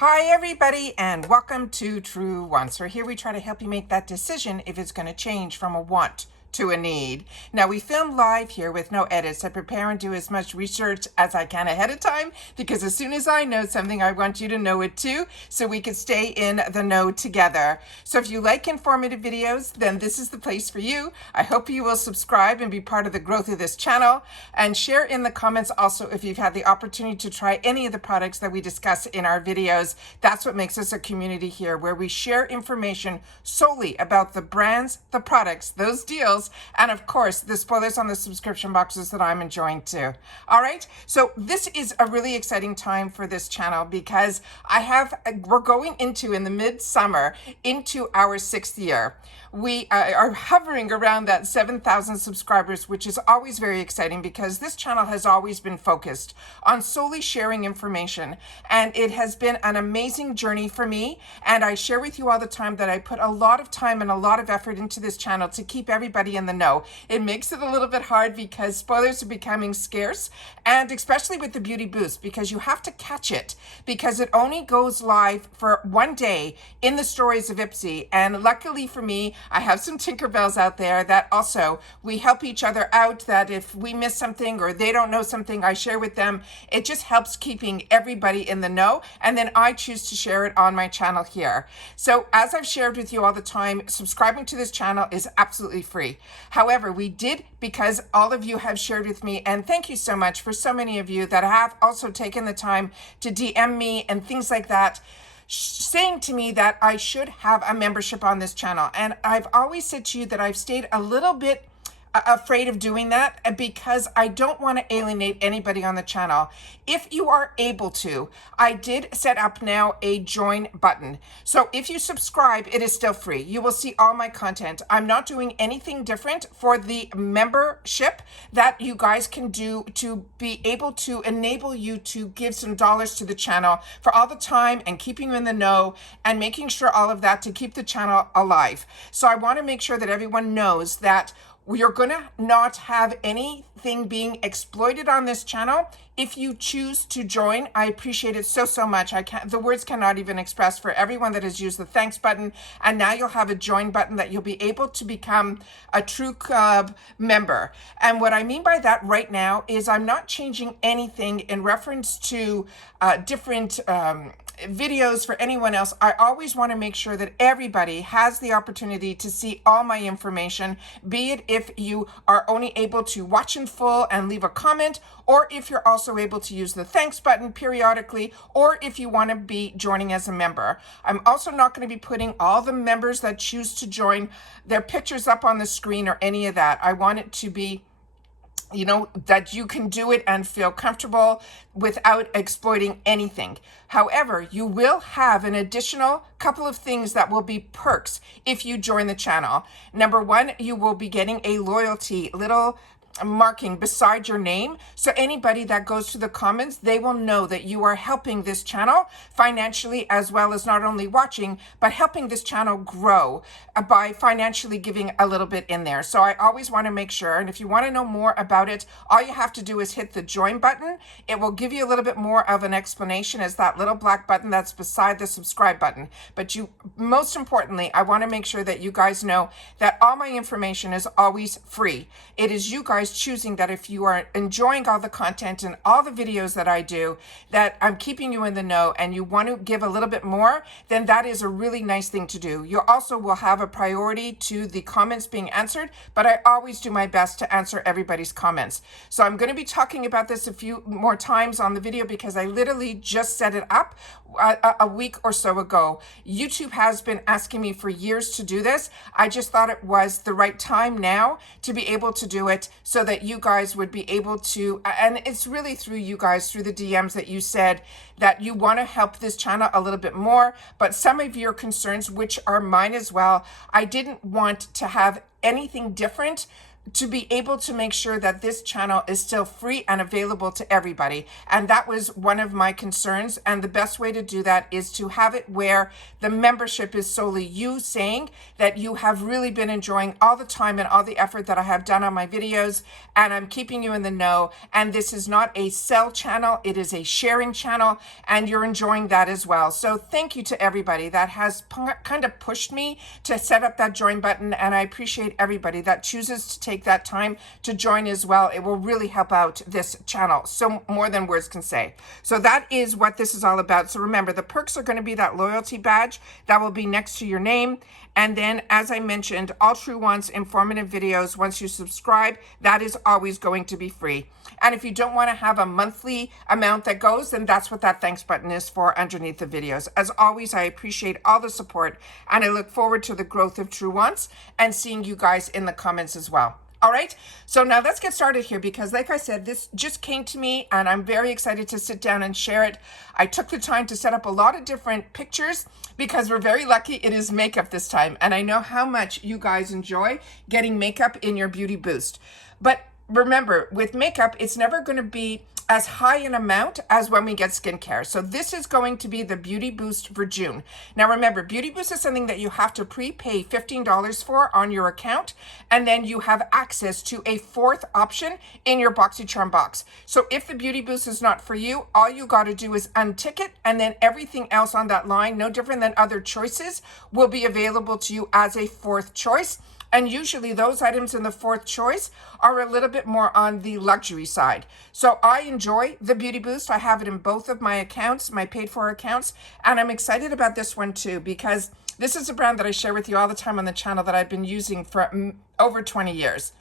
Hi everybody and welcome to True Wants, where here we try to help you make that decision if it's going to change from a want to a need. Now we film live here with no edits. I prepare and do as much research as I can ahead of time because as soon as I know something, I want you to know it too, so we can stay in the know together. So if you like informative videos, then this is the place for you. I hope you will subscribe and be part of the growth of this channel, and share in the comments also if you've had the opportunity to try any of the products that we discuss in our videos. That's what makes us a community here, where we share information solely about the brands, the products, those deals, and of course the spoilers on the subscription boxes that I'm enjoying too. All right, so this is a really exciting time for this channel because we're going into, in the midsummer, into our 6th year. We are hovering around that 7,000 subscribers, which is always very exciting because this channel has always been focused on solely sharing information, and it has been an amazing journey for me. And I share with you all the time that I put a lot of time and a lot of effort into this channel to keep everybody in the know. It makes it a little bit hard because spoilers are becoming scarce, and especially with the beauty boost, because you have to catch it because it only goes live for one day in the stories of IPSY. And luckily for me, I have some Tinkerbells out there that also we help each other out, that if we miss something or they don't know something, I share with them. It just helps keeping everybody in the know, and then I choose to share it on my channel here. So as I've shared with you all the time, subscribing to this channel is absolutely free. However, we did, because all of you have shared with me, and thank you so much for so many of you that have also taken the time to DM me and things like that, saying to me that I should have a membership on this channel. And I've always said to you that I've stayed a little bit afraid of doing that because I don't want to alienate anybody on the channel. If you are able to, I did set up now a join button. So if you subscribe, it is still free. You will see all my content. I'm not doing anything different for the membership that you guys can do to be able to enable you to give some dollars to the channel for all the time and keeping you in the know and making sure all of that to keep the channel alive. So I want to make sure that everyone knows that you're going to not have anything being exploited on this channel. If you choose to join, I appreciate it so much. The words cannot even express for everyone that has used the thanks button. And now you'll have a join button that you'll be able to become a True Club member. And what I mean by that right now is I'm not changing anything in reference to different videos for anyone else. I always want to make sure that everybody has the opportunity to see all my information, be it if you are only able to watch in full and leave a comment, or if you're also able to use the thanks button periodically, or if you want to be joining as a member. I'm also not going to be putting all the members that choose to join their pictures up on the screen or any of that. I want it to be, you know, that you can do it and feel comfortable without exploiting anything. However, you will have an additional couple of things that will be perks if you join the channel. Number one, you will be getting a loyalty little marking beside your name, so anybody that goes to the comments, they will know that you are helping this channel financially, as well as not only watching but helping this channel grow by financially giving a little bit in there. So I always want to make sure, and if you want to know more about it, all you have to do is hit the join button. It will give you a little bit more of an explanation as that little black button that's beside the subscribe button. But most importantly, I want to make sure that you guys know that all my information is always free. It is you guys choosing that if you are enjoying all the content and all the videos that I do, that I'm keeping you in the know, and you want to give a little bit more, then that is a really nice thing to do. You also will have a priority to the comments being answered, but I always do my best to answer everybody's comments. So I'm going to be talking about this a few more times on the video because I literally just set it up a week or so ago. YouTube has been asking me for years to do this. I just thought it was the right time now to be able to do it, so that you guys would be able to, and it's really through you guys, through the DMs, that you said that you want to help this channel a little bit more. But some of your concerns, which are mine as well, I didn't want to have anything different to be able to make sure that this channel is still free and available to everybody. And that was one of my concerns. And the best way to do that is to have it where the membership is solely you saying that you have really been enjoying all the time and all the effort that I have done on my videos, and I'm keeping you in the know. And this is not a sell channel, it is a sharing channel, and you're enjoying that as well. So thank you to everybody that has kind of pushed me to set up that join button, and I appreciate everybody that chooses to take that time to join as well. It will really help out this channel so more than words can say. So that is what this is all about. So remember, the perks are going to be that loyalty badge that will be next to your name. And then, as I mentioned, All Truewants informative videos, once you subscribe, that is always going to be free. And if you don't want to have a monthly amount that goes, then that's what that thanks button is for underneath the videos. As always, I appreciate all the support, and I look forward to the growth of Truewants and seeing you guys in the comments as well. All right, so now let's get started here, because like I said, this just came to me and I'm very excited to sit down and share it. I took the time to set up a lot of different pictures because we're very lucky it is makeup this time. And I know how much you guys enjoy getting makeup in your beauty boost. But remember, with makeup, it's never going to be as high an amount as when we get skincare. So this is going to be the Beauty Boost for June. Now remember, Beauty Boost is something that you have to prepay $15 for on your account, and then you have access to a fourth option in your BoxyCharm box. So if the Beauty Boost is not for you, all you got to do is untick it, and then everything else on that line, no different than other choices, will be available to you as a fourth choice. And usually those items in the fourth choice are a little bit more on the luxury side. So I enjoy the Beauty Boost. I have it in both of my accounts, my paid for accounts. And I'm excited about this one too, because this is a brand that I share with you all the time on the channel that I've been using for over 20 years.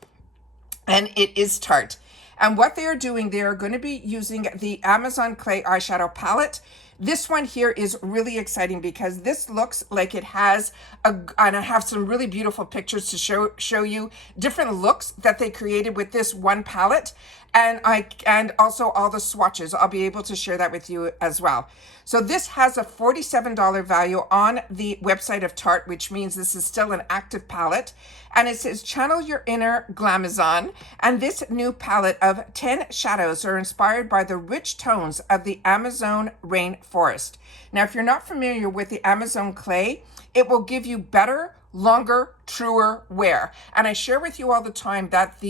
And it is Tarte. And what they are doing, they are going to be using the Amazon Clay eyeshadow palette. This one here is really exciting because this looks like it has and I have some really beautiful pictures to show you different looks that they created with this one palette, and also all the swatches. I'll be able to share that with you as well. So this has a $47 value on the website of Tarte, which means this is still an active palette. And it says, channel your inner glamazon. And this new palette of 10 shadows are inspired by the rich tones of the Amazon rainforest. Now, if you're not familiar with the Amazon clay, it will give you better, longer, truer wear. And I share with you all the time that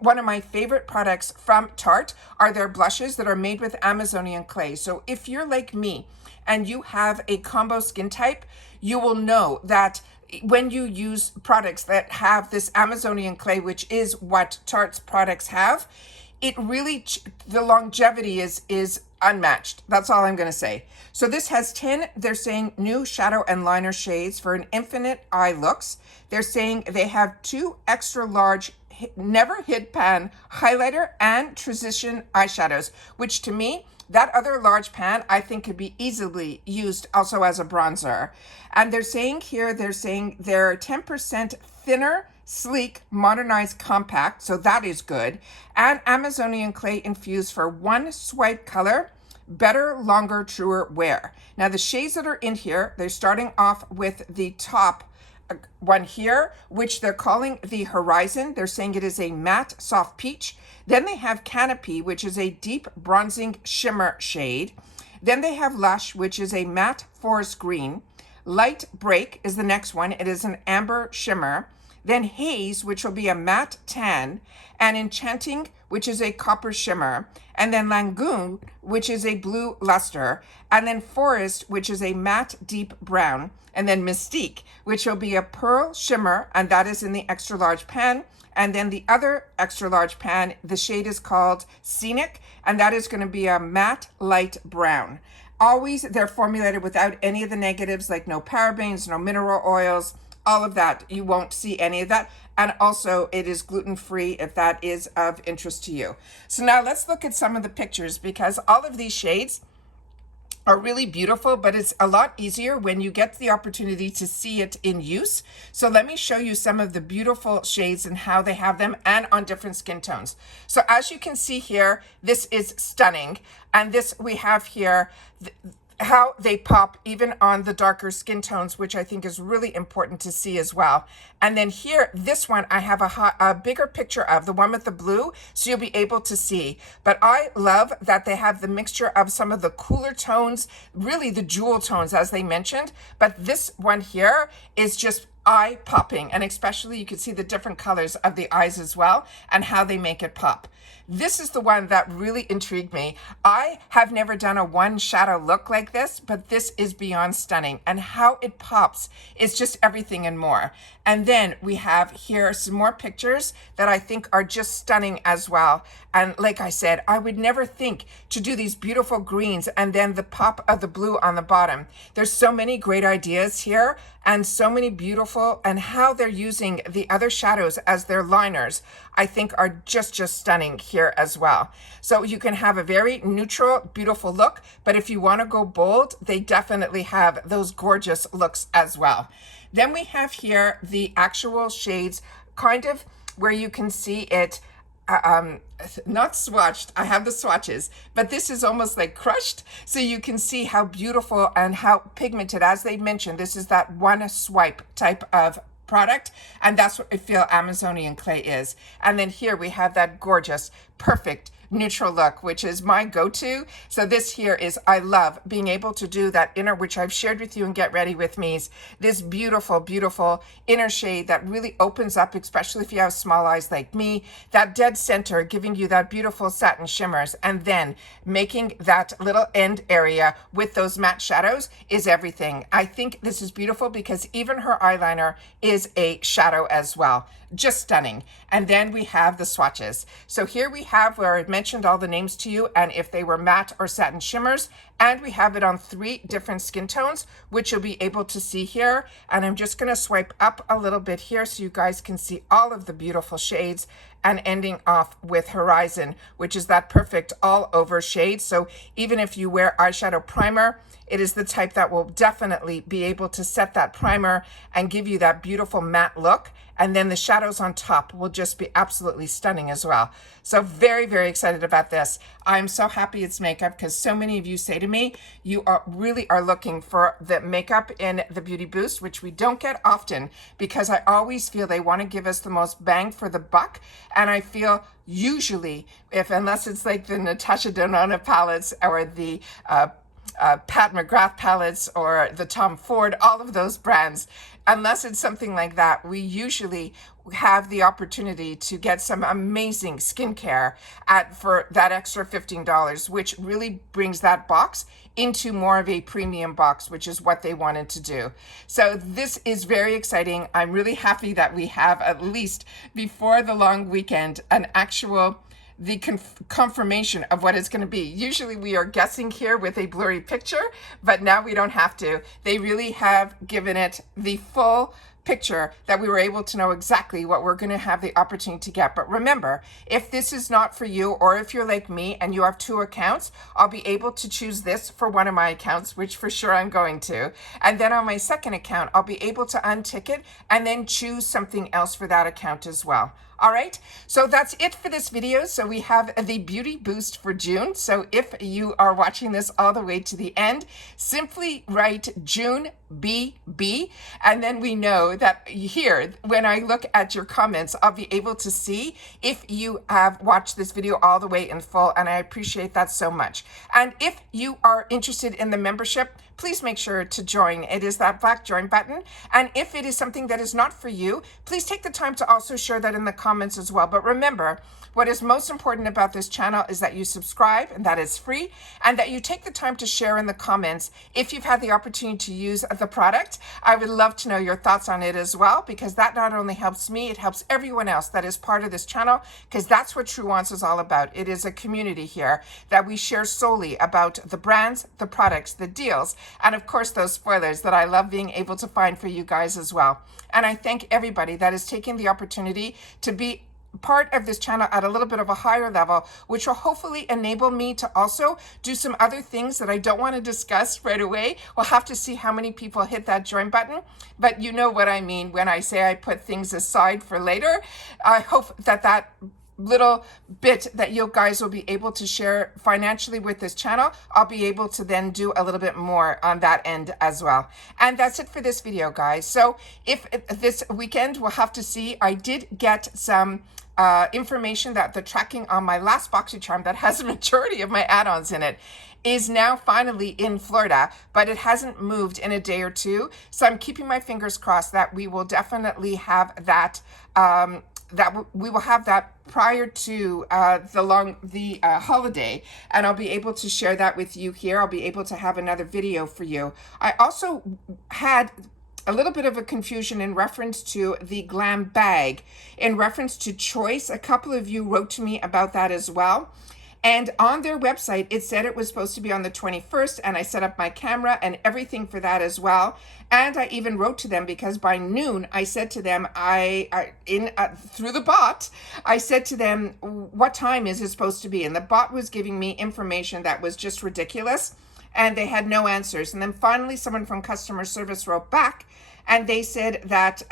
one of my favorite products from Tarte are their blushes that are made with Amazonian clay. So if you're like me and you have a combo skin type, you will know that when you use products that have this Amazonian clay, which is what Tarte's products have, it really, the longevity is unmatched. That's all I'm going to say. So this has 10, they're saying, new shadow and liner shades for an infinite eye looks. They're saying they have 2 extra large never hid pan highlighter and transition eyeshadows, which to me, that other large pan, I think could be easily used also as a bronzer. And they're saying here, they're 10% thinner, sleek, modernized, compact. So that is good. And Amazonian clay infused for one swipe color, better, longer, truer wear. Now the shades that are in here, they're starting off with the top one here, which they're calling the Horizon. They're saying it is a matte soft peach. Then they have Canopy, which is a deep bronzing shimmer shade. Then they have Lush, which is a matte forest green. Light Break is the next one. It is an amber shimmer. Then Haze, which will be a matte tan. And Enchanting, which is a copper shimmer. And then Langoon, which is a blue luster. And then Forest, which is a matte deep brown. And then Mystique, which will be a pearl shimmer, and that is in the extra large pan. And then the other extra large pan, the shade is called Scenic, and that is going to be a matte light brown. Always, they're formulated without any of the negatives, like no parabens, no mineral oils, all of that. You won't see any of that. And also, it is gluten-free if that is of interest to you. So now let's look at some of the pictures, because all of these shades are really beautiful, but it's a lot easier when you get the opportunity to see it in use. So let me show you some of the beautiful shades and how they have them, and on different skin tones. So as you can see here, this is stunning. And this we have here, how they pop even on the darker skin tones, which I think is really important to see as well. And then here, this one, I have a bigger picture of, the one with the blue, so you'll be able to see. But I love that they have the mixture of some of the cooler tones, really the jewel tones as they mentioned. But this one here is just eye popping, and especially you can see the different colors of the eyes as well and how they make it pop. This is the one that really intrigued me. I have never done a one shadow look like this, but this is beyond stunning, and how it pops is just everything and more. And then we have here some more pictures that I think are just stunning as well. And like I said, I would never think to do these beautiful greens and then the pop of the blue on the bottom. There's so many great ideas here and so many beautiful, and how they're using the other shadows as their liners, I think are just stunning here as well. So you can have a very neutral, beautiful look, but if you want to go bold, they definitely have those gorgeous looks as well. Then we have here the actual shades, kind of where you can see it not swatched. I have the swatches, but this is almost like crushed, so you can see how beautiful and how pigmented. As they mentioned, this is that one swipe type of product, and that's what I feel Amazonian clay is. And then here we have that gorgeous, perfect neutral look, which is my go-to. So this here is, I love being able to do that inner, which I've shared with you in Get Ready With Me's, this beautiful, beautiful inner shade that really opens up, especially if you have small eyes like me, that dead center, giving you that beautiful satin shimmers, and then making that little end area with those matte shadows is everything. I think this is beautiful because even her eyeliner is a shadow as well. Just stunning. And then we have the swatches. So here we have where I mentioned all the names to you and if they were matte or satin shimmers, and we have it on 3 different skin tones, which you'll be able to see here. And I'm just going to swipe up a little bit here so you guys can see all of the beautiful shades, and ending off with Horizon, which is that perfect all over shade. So even if you wear eyeshadow primer, it is the type that will definitely be able to set that primer and give you that beautiful matte look. And then the shadows on top will just be absolutely stunning as well. So very, very excited about this. I'm so happy it's makeup, because so many of you say to me, you really are looking for the makeup in the Beauty Boost, which we don't get often, because I always feel they want to give us the most bang for the buck. And I feel usually, unless it's like the Natasha Denona palettes or the Pat McGrath palettes or the Tom Ford, all of those brands, unless it's something like that, we usually have the opportunity to get some amazing skincare for that extra $15, which really brings that box into more of a premium box, which is what they wanted to do. So this is very exciting. I'm really happy that we have, at least before the long weekend, an actual confirmation of what it's going to be. Usually we are guessing here with a blurry picture, but now we don't have to. They really have given it the full picture that we were able to know exactly what we're going to have the opportunity to get. But remember, if this is not for you, or if you're like me and you have 2 accounts, I'll be able to choose this for one of my accounts, which for sure I'm going to. And then on my second account, I'll be able to untick it and then choose something else for that account as well. All right, so that's it for this video. So we have the Beauty Boost for June. So if you are watching this all the way to the end, simply write June BB, and then we know that here, when I look at your comments, I'll be able to see if you have watched this video all the way in full, and I appreciate that so much. And if you are interested in the membership, please make sure to join. It is that black join button. And if it is something that is not for you, please take the time to also share that in the comments as well. But remember, what is most important about this channel is that you subscribe, and that is free, and that you take the time to share in the comments if you've had the opportunity to use the product. I would love to know your thoughts on it as well, because that not only helps me, it helps everyone else that is part of this channel, because that's what Truewants is all about. It is a community here that we share solely about the brands, the products, the deals, and of course those spoilers that I love being able to find for you guys as well. And I thank everybody that is taking the opportunity to be part of this channel at a little bit of a higher level, which will hopefully enable me to also do some other things that I don't want to discuss right away. We'll have to see how many people hit that join button, but you know what I mean when I say I put things aside for later. I hope that little bit that you guys will be able to share financially with this channel, I'll be able to then do a little bit more on that end as well. And that's it for this video, guys. So if this weekend, we'll have to see. I did get some information that the tracking on my last BoxyCharm that has a majority of my add-ons in it is now finally in Florida, but it hasn't moved in a day or two. So I'm keeping my fingers crossed that we will definitely have that we will have that prior to the holiday, and I'll be able to share that with you here. I'll be able to have another video for you. I also had a little bit of a confusion in reference to the glam bag, in reference to choice. A couple of you wrote to me about that as well. And on their website, it said it was supposed to be on the 21st, and I set up my camera and everything for that as well. And I even wrote to them because by noon, I said to them, through the bot, I said to them, what time is it supposed to be? And the bot was giving me information that was just ridiculous, and they had no answers. And then finally, someone from customer service wrote back, and they said that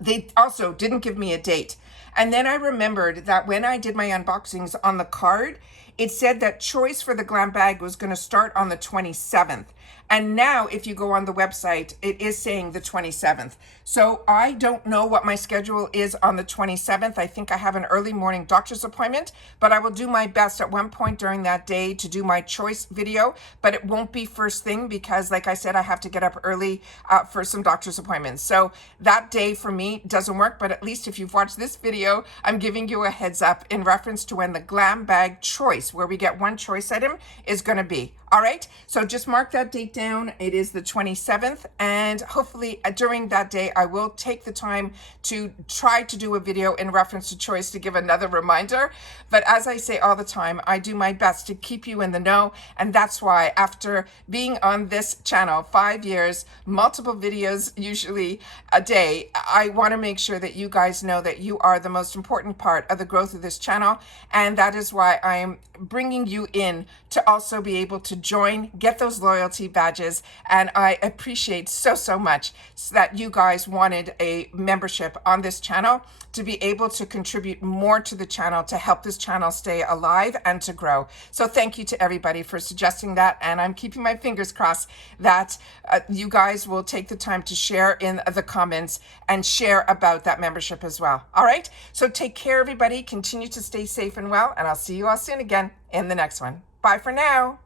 they also didn't give me a date. And then I remembered that when I did my unboxings on the card, it said that choice for the glam bag was going to start on the 27th. And now if you go on the website, it is saying the 27th. So I don't know what my schedule is on the 27th. I think I have an early morning doctor's appointment, but I will do my best at one point during that day to do my choice video, but it won't be first thing because, like I said, I have to get up early for some doctor's appointments. So that day for me doesn't work, but at least if you've watched this video, I'm giving you a heads up in reference to when the glam bag choice, where we get one choice item, is going to be. All right, so just mark that date down. It is the 27th, and hopefully during that day, I will take the time to try to do a video in reference to choice to give another reminder. But as I say all the time, I do my best to keep you in the know, and that's why after being on this channel 5 years, multiple videos usually a day, I want to make sure that you guys know that you are the most important part of the growth of this channel, and that is why I am bringing you in to also be able to join, get those loyalty badges, and I appreciate so much that you guys wanted a membership on this channel to be able to contribute more to the channel, to help this channel stay alive and to grow. So thank you to everybody for suggesting that, and I'm keeping my fingers crossed that you guys will take the time to share in the comments and share about that membership as well. All right, so take care, everybody. Continue to stay safe and well, and I'll see you all soon again in the next one. Bye for now.